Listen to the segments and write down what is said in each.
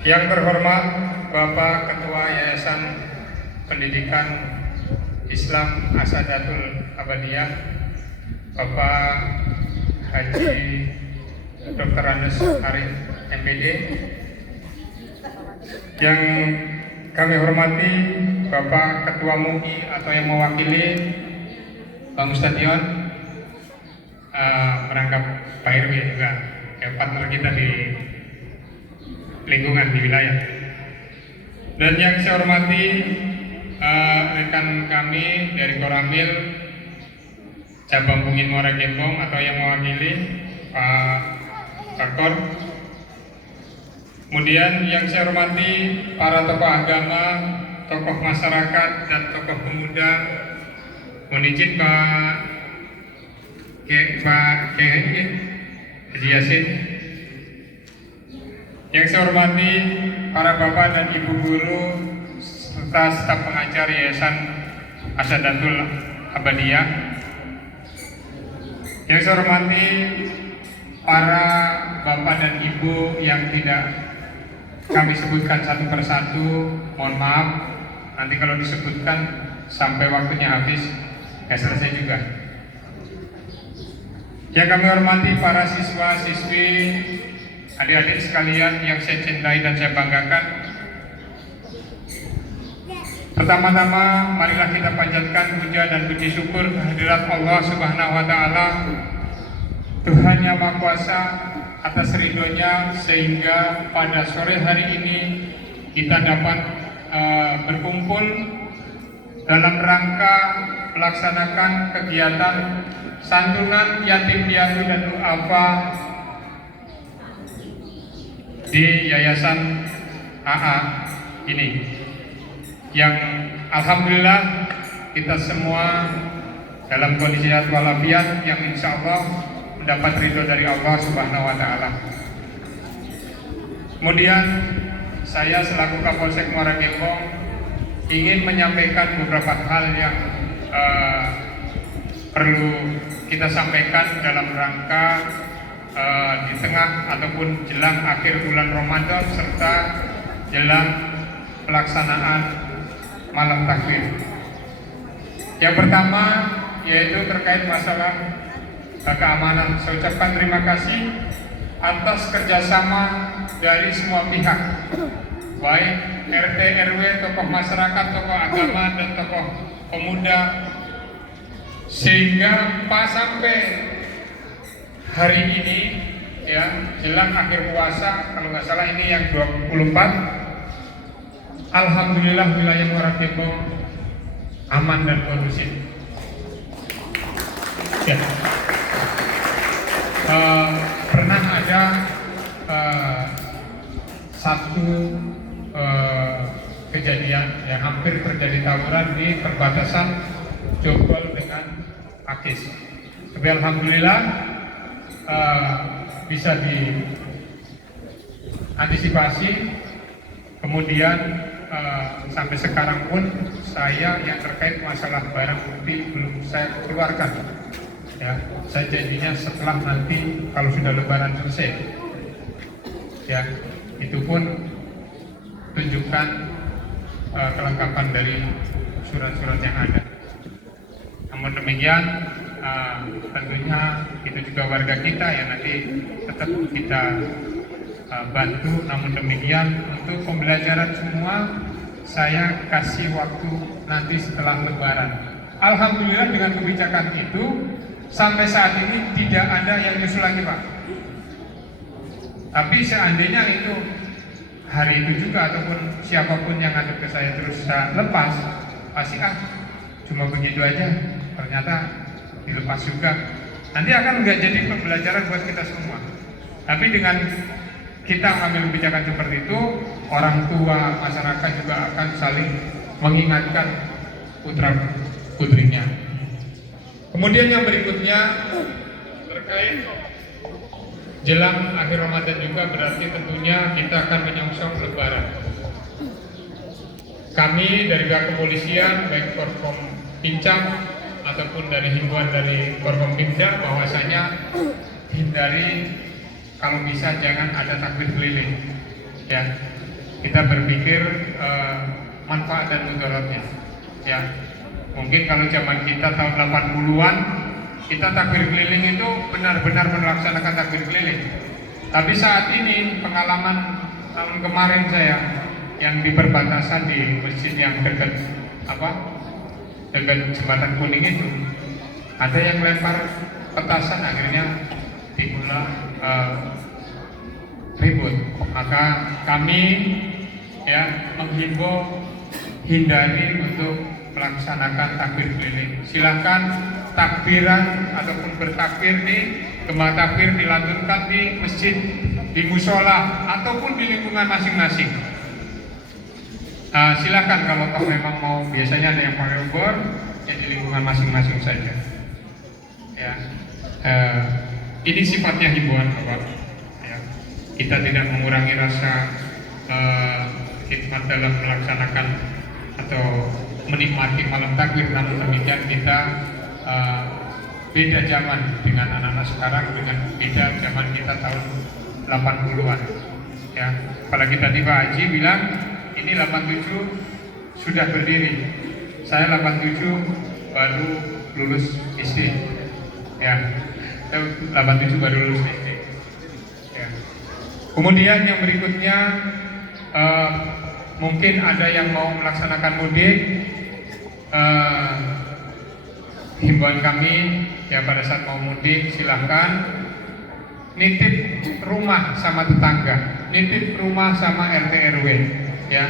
Yang terhormat Bapak Ketua Yayasan Pendidikan Islam Asadatul Abadiyah, Bapak Haji Dr. Andes Arif MPD. Yang kami hormati Bapak Ketua MUI atau yang mewakili Bang Stadion, merangkap Pak RW juga, partner kita di lingkungan di wilayah. Dan yang saya hormati rekan kami dari Koramil cabang Bungin Muara Gembong atau yang mewakili Pak Bakor. Kemudian yang saya hormati para tokoh agama, tokoh masyarakat dan tokoh pemuda. Mohon izin Pak Haji Yasin. Yang saya hormati para bapak dan ibu guru serta staf pengajar Yayasan Asadatul Abadiyah. Yang saya hormati para bapak dan ibu yang tidak kami sebutkan satu persatu, mohon maaf nanti kalau disebutkan sampai waktunya habis ya selesai juga. Yang kami hormati para siswa, siswi, adik-adik sekalian yang saya cintai dan saya banggakan. Pertama-tama marilah kita panjatkan puja dan puji syukur kehadirat Allah Subhanahu wa taala, Tuhan yang Maha Kuasa, atas ridhonya sehingga pada sore hari ini kita dapat berkumpul dalam rangka melaksanakan kegiatan santunan yatim piatu dan duafa di Yayasan AA ini, yang alhamdulillah kita semua dalam kondisi sehat walafiat yang insya Allah mendapat ridho dari Allah Subhanahu wa taala. Kemudian saya selaku Kapolsek Muara Gembong ingin menyampaikan beberapa hal yang perlu kita sampaikan dalam rangka di tengah ataupun jelang akhir bulan Ramadan serta jelang pelaksanaan malam takbir. Yang pertama yaitu terkait masalah keamanan. Saya ucapkan terima kasih atas kerjasama dari semua pihak, baik RT, RW, tokoh masyarakat, tokoh agama, dan tokoh pemuda, sehingga pas sampai hari ini ya jelang akhir puasa, kalau nggak salah ini yang 24, alhamdulillah wilayah Muara Gembong aman dan kondusif. Ya. Pernah ada satu kejadian yang hampir terjadi tawuran di perbatasan Jogol dengan Akis. Tapi alhamdulillah bisa diantisipasi. Kemudian sampai sekarang pun saya yang terkait masalah barang bukti belum saya keluarkan. Ya, saya janjinya setelah nanti kalau sudah lebaran selesai, ya itu pun tunjukkan kelengkapan dari surat-surat yang ada. Namun demikian tentunya itu juga warga kita yang nanti tetap kita bantu. Namun demikian untuk pembelajaran semua saya kasih waktu nanti setelah lebaran. Alhamdulillah dengan kebijakan itu sampai saat ini tidak ada yang nyusul lagi Pak. Tapi seandainya itu hari itu juga ataupun siapapun yang ada ke saya terus saya lepas, pasti cuma begitu aja, ternyata dilepas juga. Nanti akan nggak jadi pembelajaran buat kita semua. Tapi dengan kita ambil kebijakan seperti itu, orang tua, masyarakat juga akan saling mengingatkan putra putrinya. Kemudian yang berikutnya terkait jelang akhir Ramadan juga berarti tentunya kita akan menyongsong lebaran. Kami dari pihak kepolisian baik Korkom Pincang ataupun dari himbauan dari Korkom Pimda bahwasanya hindari kalau bisa jangan ada takbir keliling. Ya, kita berpikir manfaat dan mudaratnya. Ya, mungkin kalau zaman kita tahun 80-an, kita takbir keliling itu benar-benar melaksanakan takbir keliling. Tapi saat ini pengalaman tahun kemarin saya yang di perbatasan di masjid yang dekat dekat jembatan kuning itu, ada yang lempar petasan, akhirnya timbullah ribut. Maka kami ya menghimbau hindari untuk melaksanakan takbir keliling. Silakan takbiran ataupun bertakbir di gema takbir dilantunkan di masjid, di musola ataupun di lingkungan masing-masing. Silakan kalau toh memang mau, biasanya ada yang pakai obor, ya di lingkungan masing-masing saja. Ya, ini sifatnya himbauan Bapak. Ya, kita tidak mengurangi rasa khidmat dalam melaksanakan atau menikmati malam takbir, namun demikian kita beda zaman dengan anak-anak sekarang, dengan beda zaman kita tahun 80-an. Ya, apalagi tadi Pak Haji bilang ini 87 sudah berdiri. Saya 87 baru lulus SD. Ya, 87 baru lulus SD. Ya. Kemudian yang berikutnya mungkin ada yang mau melaksanakan mudik. Himbauan kami ya, pada saat mau mudik silahkan nitip rumah sama tetangga, nitip rumah sama RT RW ya,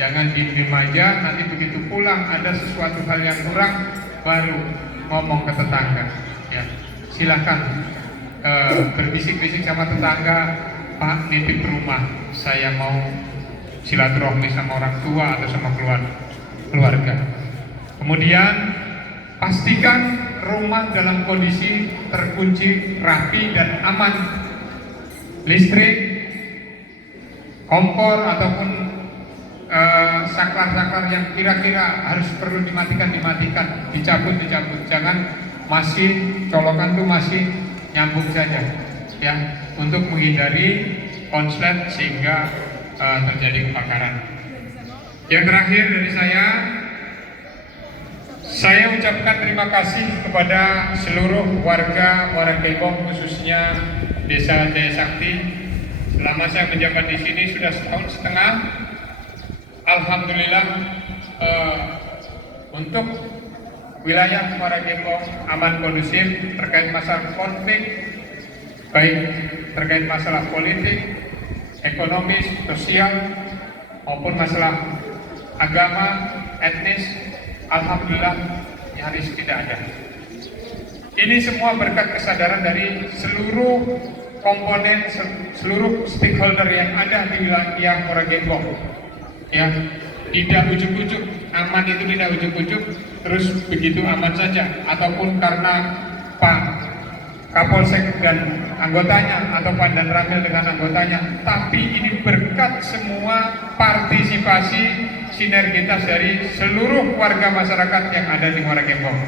jangan diem aja, nanti begitu pulang ada sesuatu hal yang kurang baru ngomong ke tetangga ya. Silahkan berbisik-bisik sama tetangga, Pak nitip rumah, saya mau silaturahmi sama orang tua atau sama keluarga. Kemudian pastikan rumah dalam kondisi terkunci, rapi dan aman. Listrik, kompor ataupun saklar-saklar yang kira-kira harus perlu dimatikan, dicabut. Jangan masih colokan tuh masih nyambung saja, ya, untuk menghindari konslet sehingga terjadi kebakaran. Yang terakhir dari saya ucapkan terima kasih kepada seluruh warga Muarangkembong, khususnya Desa Jaya Sakti. Selama saya menjabat di sini sudah setahun setengah. Alhamdulillah untuk wilayah Muarangkembong aman kondusif terkait masalah konflik, baik terkait masalah politik, ekonomis, sosial maupun masalah agama, etnis. Alhamdulillah nyaris tidak ada. Ini semua berkat kesadaran dari seluruh komponen, seluruh stakeholder yang ada di wilayah Muarangkembong. Ya, tidak ujuk-ujuk, aman itu tidak ujuk-ujuk terus begitu aman saja, ataupun karena Pak Kapolsek dan anggotanya atau Pak Dan Ramil dengan anggotanya, tapi ini berkat semua partisipasi sinergitas dari seluruh warga masyarakat yang ada di Muarangkembong.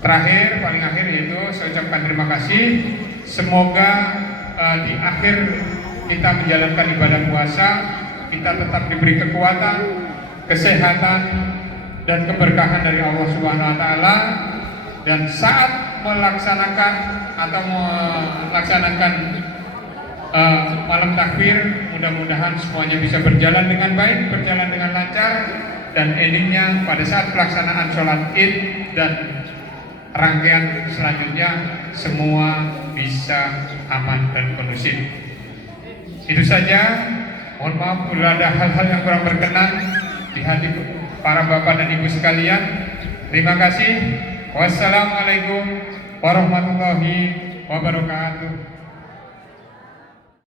Terakhir, paling akhir yaitu saya ucapkan terima kasih. Semoga di akhir kita menjalankan ibadah puasa, kita tetap diberi kekuatan, kesehatan, dan keberkahan dari Allah Subhanahu wa Ta'ala. Dan saat melaksanakan malam takbir, mudah-mudahan semuanya bisa berjalan dengan baik, berjalan dengan lancar, dan endingnya pada saat pelaksanaan sholat Id dan rangkaian selanjutnya semua bisa aman dan kondusif. Itu saja. Mohon maaf bila ada hal-hal yang kurang berkenan di hati para bapak dan ibu sekalian. Terima kasih. Wassalamualaikum warahmatullahi wabarakatuh.